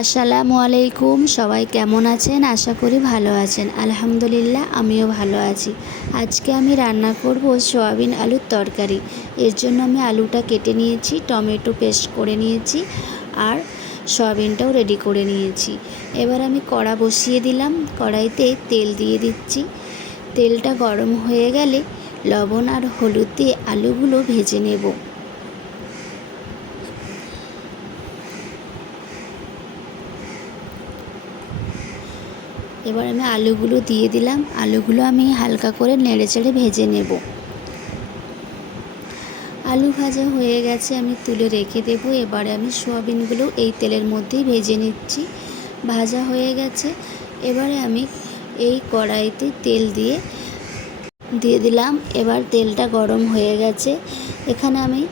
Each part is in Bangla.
আসসালামু আলাইকুম। সবাই কেমন আছেন? আশা করি ভালো আছেন। আলহামদুলিল্লাহ আমিও ভালো আছি। আজকে আমি রান্না করব সয়াবিন আলুর তরকারি। এর জন্য আমি আলুটা কেটে নিয়েছি, টমেটো পেস্ট করে নিয়েছি আর সয়াবিনটাও রেডি করে নিয়েছি। এবার আমি কড়া বসিয়ে দিলাম, কড়াইতে তেল দিয়ে দিচ্ছি। তেলটা গরম হয়ে গেলে লবণ আর হলুদ দিয়ে আলুগুলো ভেজে নেব। এবার আমি আলুগুলো দিয়ে দিলাম। আলুগুলো আমি হালকা করে নেড়েচেড়ে ভেজে নেব। আলু ভাজা হয়ে গেছে, আমি তুলে রেখে দেব। এবারে আমি সোয়াবিনগুলো এই তেলের মধ্যেই ভেজে নিচ্ছি। ভাজা হয়ে গেছে, এবারে আমি এই কড়াইতে তেল দিয়ে দিলাম। এবার তেলটা গরম হয়ে গেছে, এখানে আমি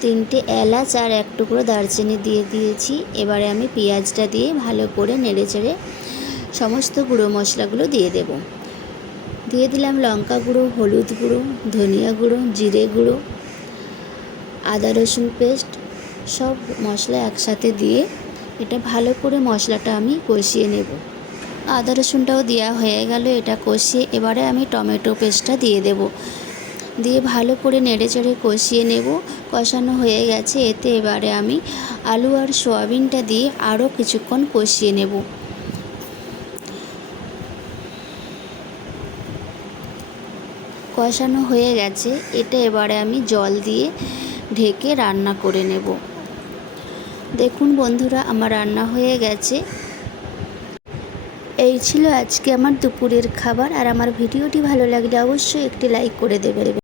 3টে এলাচ আর 1 টুকরো দারচিনি দিয়ে দিয়েছি। এবারে আমি পেঁয়াজটা দিয়ে ভালো করে নেড়েচেড়ে সমস্ত গুঁড়ো মশলাগুলো দিয়ে দেব। দিয়ে দিলাম লঙ্কা গুঁড়ো, হলুদ গুঁড়ো, ধনিয়া গুঁড়ো, জিরে গুঁড়ো, আদা রসুন পেস্ট, সব মশলা একসাথে দিয়ে এটা ভালো করে মশলাটা আমি কষিয়ে নেব। আদা রসুনটাও দেওয়া হয়ে গেল, এটা কষিয়ে এবারে আমি টমেটো পেস্টটা দিয়ে দেব। দিয়ে ভালো করে নেড়েচেড়ে কষিয়ে নেব। কষানো হয়ে গেছে, এতে এবারে আমি আলু আর সয়াবিনটা দিয়ে আরও কিছুক্ষণ কষিয়ে নেব। কষানো হয়ে গেছে, এটা এবারে আমি জল দিয়ে ঢেকে রান্না করে নেব। দেখুন বন্ধুরা, আমার রান্না হয়ে গেছে। এই ছিল আজকে আমার দুপুরের খাবার। আর আমার ভিডিওটি ভালো লাগলে অবশ্যই একটি লাইক করে দেবেন।